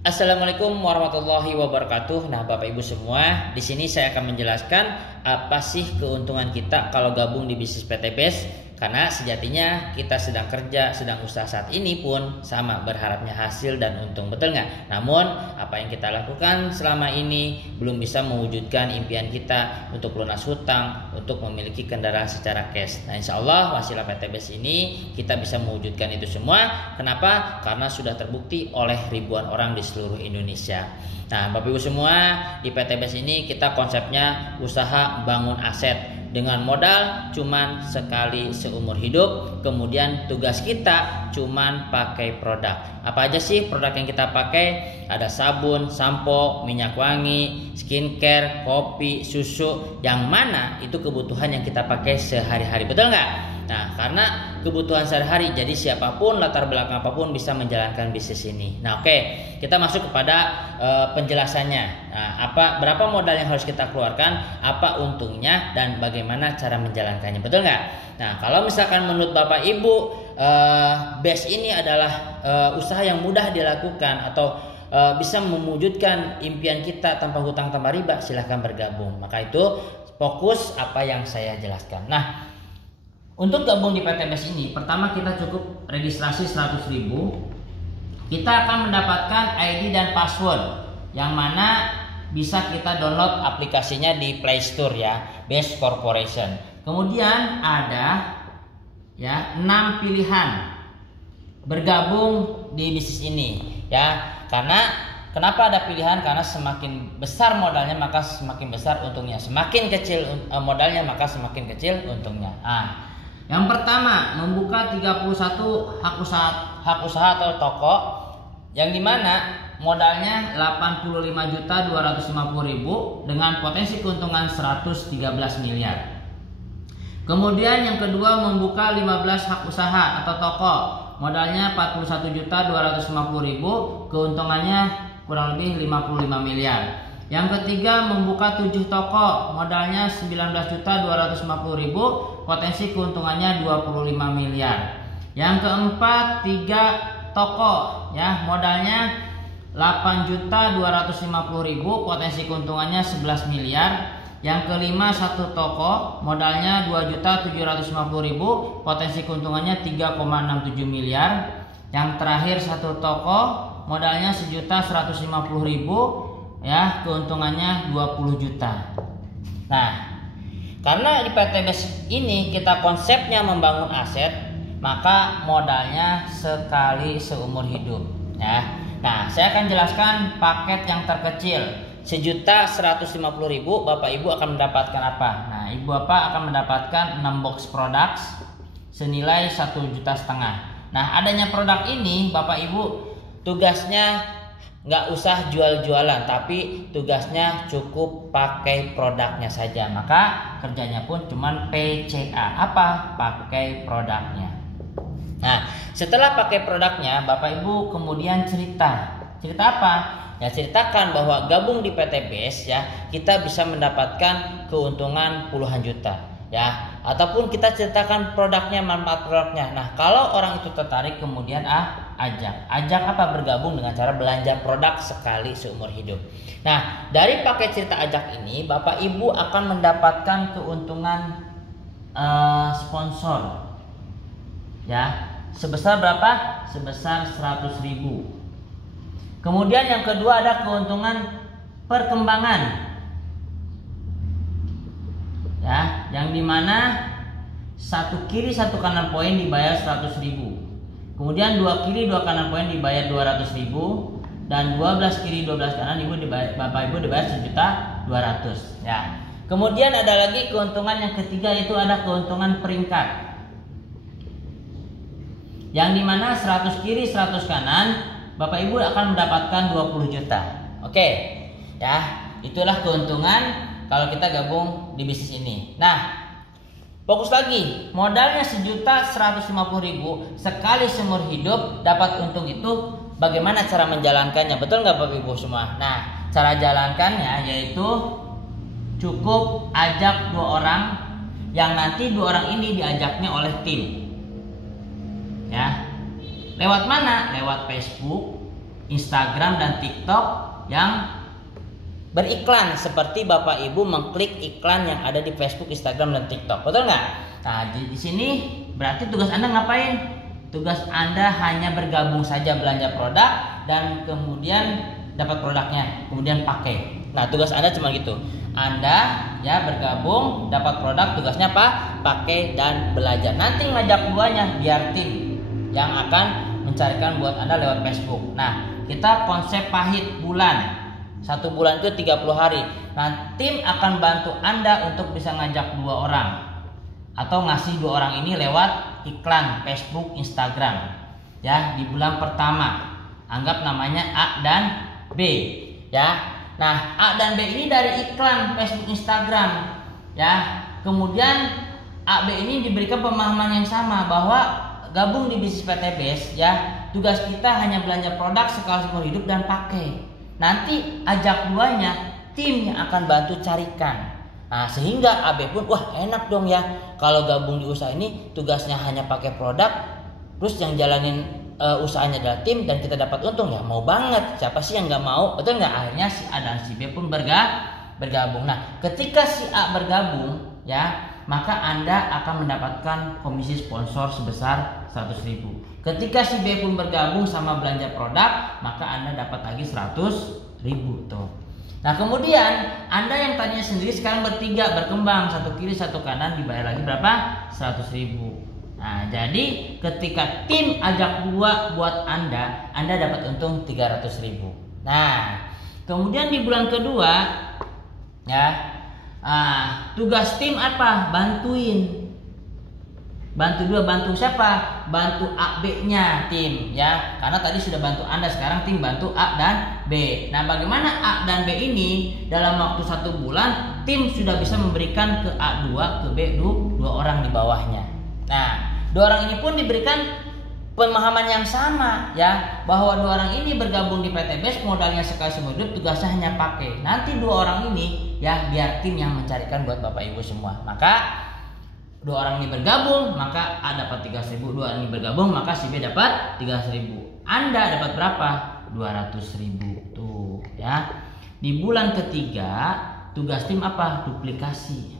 Assalamualaikum warahmatullahi wabarakatuh. Nah, Bapak Ibu semua, di sini saya akan menjelaskan apa sih keuntungan kita kalau gabung di bisnis PT BES. Karena sejatinya kita sedang kerja, sedang usaha saat ini pun sama berharapnya hasil dan untung, betul nggak? Namun apa yang kita lakukan selama ini belum bisa mewujudkan impian kita untuk lunas hutang, untuk memiliki kendaraan secara cash. Nah, insya Allah wasilah PT BES ini kita bisa mewujudkan itu semua. Kenapa? Karena sudah terbukti oleh ribuan orang di seluruh Indonesia. Nah, Bapak Ibu semua, di PT BES ini kita konsepnya usaha bangun aset dengan modal cuman sekali seumur hidup. Kemudian tugas kita cuman pakai produk. Apa aja sih produk yang kita pakai? Ada sabun, sampo, minyak wangi, skincare, kopi, susu. Yang mana itu kebutuhan yang kita pakai sehari-hari, betul nggak? Nah, karena kebutuhan sehari-hari, jadi siapapun latar belakang apapun bisa menjalankan bisnis ini. Nah, oke, kita masuk kepada penjelasannya. Nah, berapa modal yang harus kita keluarkan, apa untungnya, dan bagaimana cara menjalankannya, betul nggak? Nah, kalau misalkan menurut Bapak Ibu BES ini adalah usaha yang mudah dilakukan atau bisa mewujudkan impian kita tanpa hutang tanpa riba, silahkan bergabung. Maka itu fokus apa yang saya jelaskan. Nah, untuk gabung di PT BES ini, pertama kita cukup registrasi 100.000. Kita akan mendapatkan ID dan password yang mana bisa kita download aplikasinya di Play Store ya, BES Corporation. Kemudian ada ya 6 pilihan bergabung di bisnis ini ya. Karena kenapa ada pilihan? Karena semakin besar modalnya maka semakin besar untungnya. Semakin kecil modalnya maka semakin kecil untungnya. Yang pertama, membuka 31 hak usaha atau toko yang dimana modalnya 85.250.000 dengan potensi keuntungan 113 miliar. Kemudian yang kedua, membuka 15 hak usaha atau toko, modalnya 41.250.000, keuntungannya kurang lebih 55 miliar. Yang ketiga, membuka 7 toko, modalnya 19.250.000, potensi keuntungannya 25 miliar. Yang keempat, 3 toko ya, modalnya 8.250.000, potensi keuntungannya 11 miliar. Yang kelima, 1 toko, modalnya 2.750.000, potensi keuntungannya 3,67 miliar. Yang terakhir 1 toko, modalnya 1.150.000 ya, keuntungannya 20 juta. Nah, karena di PT BES ini kita konsepnya membangun aset, maka modalnya sekali seumur hidup ya. Nah, saya akan jelaskan paket yang terkecil 1.150.000. Bapak Ibu akan mendapatkan apa? Nah, Ibu Bapak akan mendapatkan 6 box products senilai 1,5 juta. Nah, adanya produk ini Bapak Ibu tugasnya nggak usah jual-jualan, tapi tugasnya cukup pakai produknya saja. Maka kerjanya pun cuman PCA, apa? Pakai produknya. Nah, setelah pakai produknya, Bapak Ibu kemudian cerita apa? Ya, ceritakan bahwa gabung di PT BES ya, kita bisa mendapatkan keuntungan puluhan juta ya, ataupun kita ceritakan produknya, manfaat produknya. Nah, kalau orang itu tertarik, kemudian ajak apa? Bergabung dengan cara belanja produk sekali seumur hidup. Nah, dari paket cerita ajak ini Bapak Ibu akan mendapatkan keuntungan sponsor ya, sebesar berapa? Sebesar 100.000. Kemudian yang kedua ada keuntungan perkembangan ya, yang dimana 1 kiri 1 kanan poin dibayar 100.000. Kemudian 2 kiri 2 kanan poin dibayar 200.000, dan 12 kiri 12 kanan Bapak Ibu dibayar 1.200.000 ya. Kemudian ada lagi keuntungan yang ketiga, itu ada keuntungan peringkat, yang dimana 100 kiri 100 kanan Bapak Ibu akan mendapatkan 20 juta. Oke ya, itulah keuntungan kalau kita gabung di bisnis ini. Nah, fokus lagi, modalnya 1.150.000 sekali seumur hidup, dapat untung itu bagaimana cara menjalankannya, betul nggak Bapak Ibu semua? Nah, cara jalankannya yaitu cukup ajak 2 orang, yang nanti 2 orang ini diajaknya oleh tim ya. Lewat mana? Lewat Facebook, Instagram dan TikTok yang beriklan, seperti Bapak Ibu mengklik iklan yang ada di Facebook, Instagram, dan TikTok. Betul nggak? Nah, di sini berarti tugas Anda ngapain? Tugas Anda hanya bergabung saja belanja produk dan kemudian dapat produknya, kemudian pakai. Nah, tugas Anda cuma gitu. Anda ya bergabung, dapat produk, tugasnya apa? Pakai dan belajar. Nanti ngajak duanya biar tim yang akan mencarikan buat Anda lewat Facebook. Nah, kita konsep pahit bulan. 1 bulan itu 30 hari. Nah, tim akan bantu Anda untuk bisa ngajak 2 orang atau ngasih 2 orang ini lewat iklan Facebook, Instagram. Ya, di bulan pertama. Anggap namanya A dan B, ya. Nah, A dan B ini dari iklan Facebook, Instagram, ya. Kemudian A, B ini diberikan pemahaman yang sama bahwa gabung di bisnis PTBS, ya. Tugas kita hanya belanja produk sekali seumur hidup dan pakai. Nanti ajak duanya, tim yang akan bantu carikan. Nah, sehingga AB pun wah enak dong ya kalau gabung di usaha ini, tugasnya hanya pakai produk, terus yang jalanin usahanya adalah tim dan kita dapat untung, ya mau banget. Siapa sih yang nggak mau? Betul nggak? Akhirnya si A dan si B pun bergabung. Nah, ketika si A bergabung, ya maka Anda akan mendapatkan komisi sponsor sebesar 100.000. Ketika si B pun bergabung sama belanja produk, maka Anda dapat lagi 100.000 tuh. Nah, kemudian Anda yang tadinya sendiri sekarang bertiga, berkembang, 1 kiri 1 kanan, dibayar lagi berapa? 100.000. Nah, jadi ketika tim ajak 2 buat Anda dapat untung 300.000. Nah, kemudian di bulan kedua, ya, tugas tim apa? Bantu siapa? Bantu A, B-nya tim, ya. Karena tadi sudah bantu Anda, sekarang tim bantu A dan B. Nah, bagaimana A dan B ini dalam waktu 1 bulan tim sudah bisa memberikan ke A 2, ke B 2 orang di bawahnya. Nah, 2 orang ini pun diberikan pemahaman yang sama, ya, bahwa 2 orang ini bergabung di PTBS, modalnya sekali seumur hidup, tugasnya hanya pakai. Nanti 2 orang ini, ya, biar tim yang mencarikan buat Bapak Ibu semua. Maka 2 orang ini bergabung, maka A dapat 300.000. 2 orang ini bergabung, maka si B dapat 300.000. Anda dapat berapa? 200.000 tuh, ya. Di bulan ketiga, tugas tim apa? Duplikasi.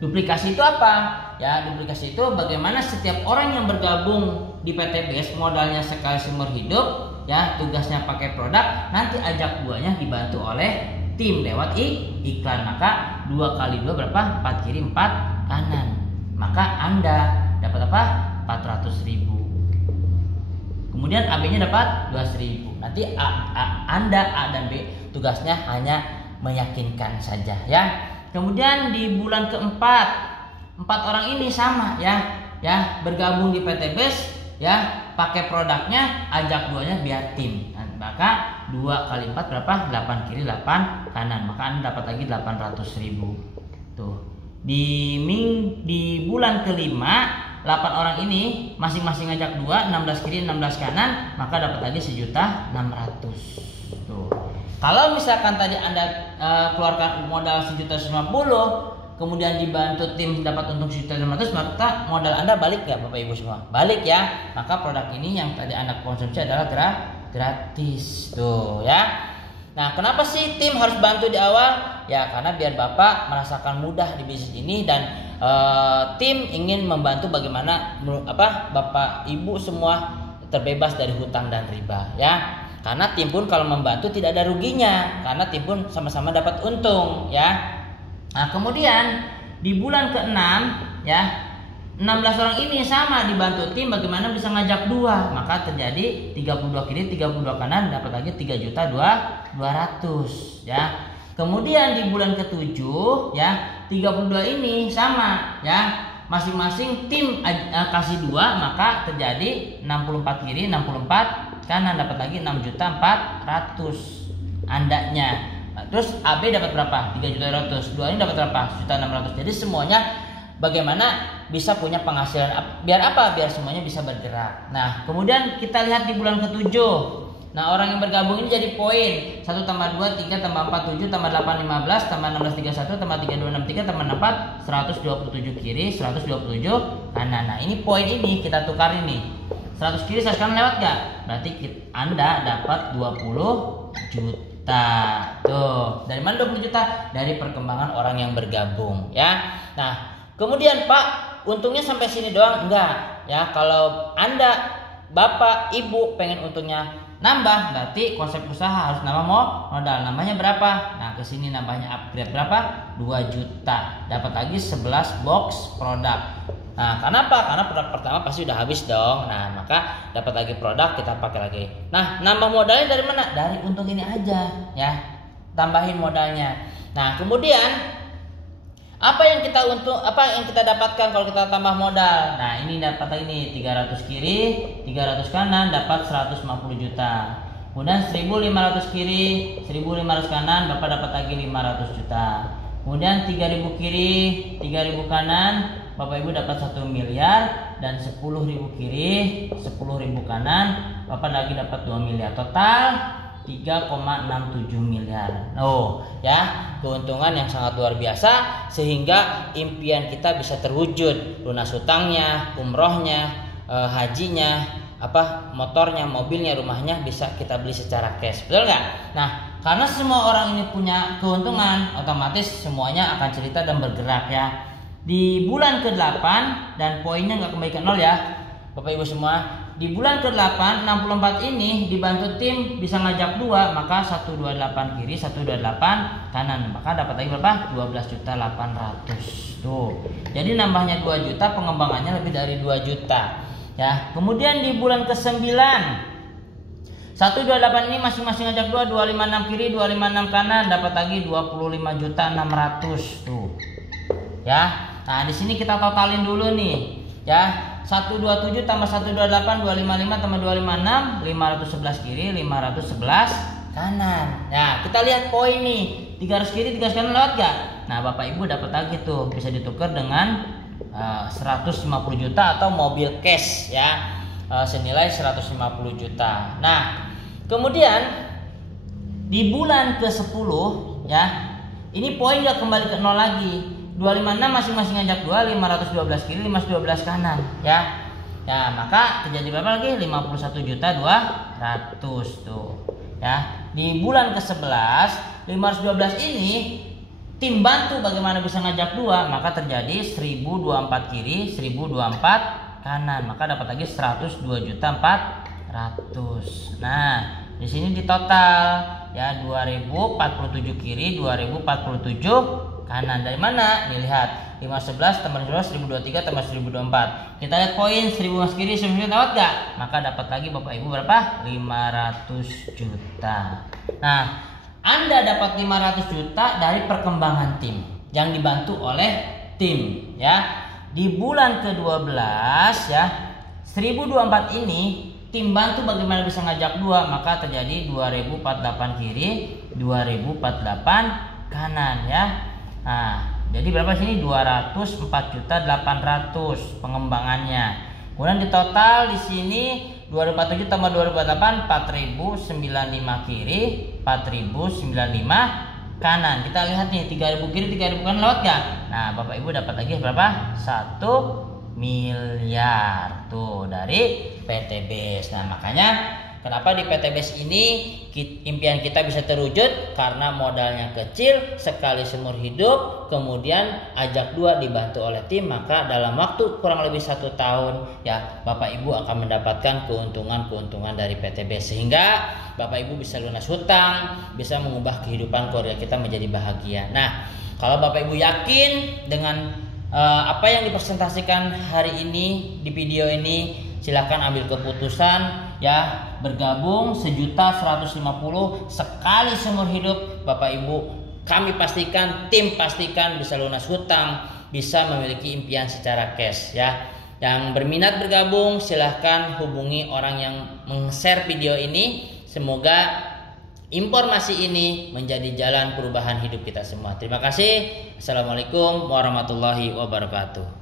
Duplikasi itu apa? Ya, duplikasi itu bagaimana setiap orang yang bergabung di PTBS modalnya sekali seumur hidup, ya, tugasnya pakai produk, nanti ajak duanya dibantu oleh tim lewat iklan. Maka 2 kali 2 berapa? 4 kiri 4 kanan. Maka Anda dapat apa? 400.000. Kemudian AB-nya dapat 200.000. Nanti Anda A dan B tugasnya hanya meyakinkan saja, ya. Kemudian di bulan keempat, 4 orang ini sama, ya, bergabung di PTBS, ya, pakai produknya, ajak duanya biar tim. Maka 2 kali 4 berapa? 8 kiri 8 kanan. Maka Anda dapat lagi 800.000. Tuh. Di bulan kelima, 8 orang ini masing-masing ngajak 2, 16 kiri 16 kanan, maka dapat lagi 1.600.000. Tuh. Kalau misalkan tadi Anda keluarkan modal 1.150.000, kemudian dibantu tim dapat untung 1.600.000, maka modal Anda balik nggak, Bapak Ibu semua? Balik, ya. Maka produk ini yang tadi Anda konsumsi adalah gratis tuh, ya. Nah, kenapa sih tim harus bantu di awal? Ya, karena biar Bapak merasakan mudah di bisnis ini dan tim ingin membantu bagaimana Bapak Ibu semua terbebas dari hutang dan riba, ya. Karena tim pun kalau membantu tidak ada ruginya, karena tim pun sama-sama dapat untung, ya. Nah, kemudian di bulan ke-6, ya, 16 orang ini sama dibantu tim bagaimana bisa ngajak 2, maka terjadi 32 kiri 32 kanan, dapat lagi 3.200.000, ya. Kemudian di bulan ke-7, ya, 32 ini sama, ya, masing-masing tim kasih 2, maka terjadi 64 kiri 64 kanan, dapat lagi 6.400.000 andanya. Terus AB dapat berapa? 3.200.000. 2 ini dapat berapa? 1.600.000. Jadi semuanya bagaimana bisa punya penghasilan. Biar apa? Biar semuanya bisa bergerak. Nah, kemudian kita lihat di bulan ke-7. Nah, orang yang bergabung ini jadi poin. 1 tambah 2, 3 tambah 4, 7 tambah 8, 15 tambah 16, 31 tambah 3, 2, 6, 3 tambah 64, 127 kiri, 127 kanan. Nah, ini poin ini kita tukar ini. 100 kiri 100 kanan lewat gak? Berarti Anda dapat 20 juta. Tuh, dari mana 20 juta? Dari perkembangan orang yang bergabung ya. Nah, kemudian Pak, untungnya sampai sini doang? Enggak ya. Kalau Anda Bapak Ibu pengen untungnya nambah, berarti konsep usaha harus nambah modal. Namanya berapa? Nah, ke sini nambahnya upgrade berapa? 2 juta. Dapat lagi 11 box produk. Nah, kenapa? Karena produk pertama pasti udah habis dong. Nah, maka dapat lagi produk, kita pakai lagi. Nah, nambah modalnya dari mana? Dari untung ini aja ya. Tambahin modalnya. Nah, kemudian apa yang kita dapatkan kalau kita tambah modal? Nah, ini dapat lagi nih 300 kiri, 300 kanan dapat 150 juta. Kemudian 1500 kiri, 1500 kanan Bapak dapat lagi 500 juta. Kemudian 3000 kiri, 3000 kanan Bapak Ibu dapat 1 miliar, dan 10.000 kiri, 10.000 kanan Bapak lagi dapat 2 miliar. Total 3,67 miliar. Oh, ya, keuntungan yang sangat luar biasa sehingga impian kita bisa terwujud. Lunas hutangnya, umrohnya, hajinya, motornya, mobilnya, rumahnya bisa kita beli secara cash. Betul nggak? Nah, karena semua orang ini punya keuntungan, otomatis semuanya akan cerita dan bergerak ya. Di bulan ke-8 dan poinnya nggak kembali ke 0 ya Bapak Ibu semua. Di bulan ke-8 64 ini dibantu tim bisa ngajak 2, maka 128 kiri 128 kanan, maka dapat lagi berapa? 12.800.000 tuh. Jadi nambahnya 2 juta, pengembangannya lebih dari 2 juta ya. Kemudian di bulan ke-9 128 ini masing-masing ngajak 2, 256 kiri 256 kanan dapat lagi 25.600.000 tuh ya. Nah, di sini kita totalin dulu nih ya. 127 tambah 128 255 tambah 256 511 kiri 511 kanan. Nah, kita lihat poin nih. 300 kiri 300 kanan lewat gak? Nah, Bapak Ibu dapat lagi tuh, bisa ditukar dengan 150 juta atau mobil cash ya. Senilai 150 juta. Nah, kemudian di bulan ke-10 ya. Ini poin gak kembali ke 0 lagi. 256 masing-masing ngajak 2, 512 kiri 512 kanan ya. Ya, maka terjadi berapa lagi? 51.200.000 tuh ya. Di bulan ke-11 512 ini tim bantu bagaimana bisa ngajak 2, maka terjadi 1024 kiri 1024 kanan, maka dapat lagi 102.400.000. Nah, di sini di total ya 2047 kiri 2047 kanan. Dari mana? Nih lihat, 511 tambah 12 1023 tambah 1024. Kita lihat poin 1000 mas kiri 1000 lewat gak? Maka dapat lagi Bapak Ibu berapa? 500 juta. Nah, Anda dapat 500 juta dari perkembangan tim yang dibantu oleh tim ya. Di bulan ke-12 ya 1024 ini tim bantu bagaimana bisa ngajak 2, maka terjadi 2048 kiri 2048 kanan ya. Nah, jadi berapa sini? 204.800.000 pengembangannya. Kemudian di total di sini 2047 tambah 2048 4.095 kiri 4.095 kanan. Kita lihat nih 3.000 kiri 3.000 kanan lewat gak? Nah, Bapak Ibu dapat lagi berapa? 1 miliar tuh dari PTBS. Nah, makanya kenapa di PTBS ini impian kita bisa terwujud? Karena modalnya kecil, sekali seumur hidup, kemudian ajak 2 dibantu oleh tim, maka dalam waktu kurang lebih 1 tahun ya Bapak Ibu akan mendapatkan keuntungan dari PTBS, sehingga Bapak Ibu bisa lunas hutang, bisa mengubah kehidupan keluarga kita menjadi bahagia. Nah, kalau Bapak Ibu yakin dengan apa yang dipresentasikan hari ini di video ini, silakan ambil keputusan ya, bergabung 1.150.000 sekali seumur hidup. Bapak Ibu, kami pastikan, tim pastikan bisa lunas hutang, bisa memiliki impian secara cash ya. Yang berminat bergabung silahkan hubungi orang yang meng-share video ini. Semoga informasi ini menjadi jalan perubahan hidup kita semua. Terima kasih. Assalamualaikum warahmatullahi wabarakatuh.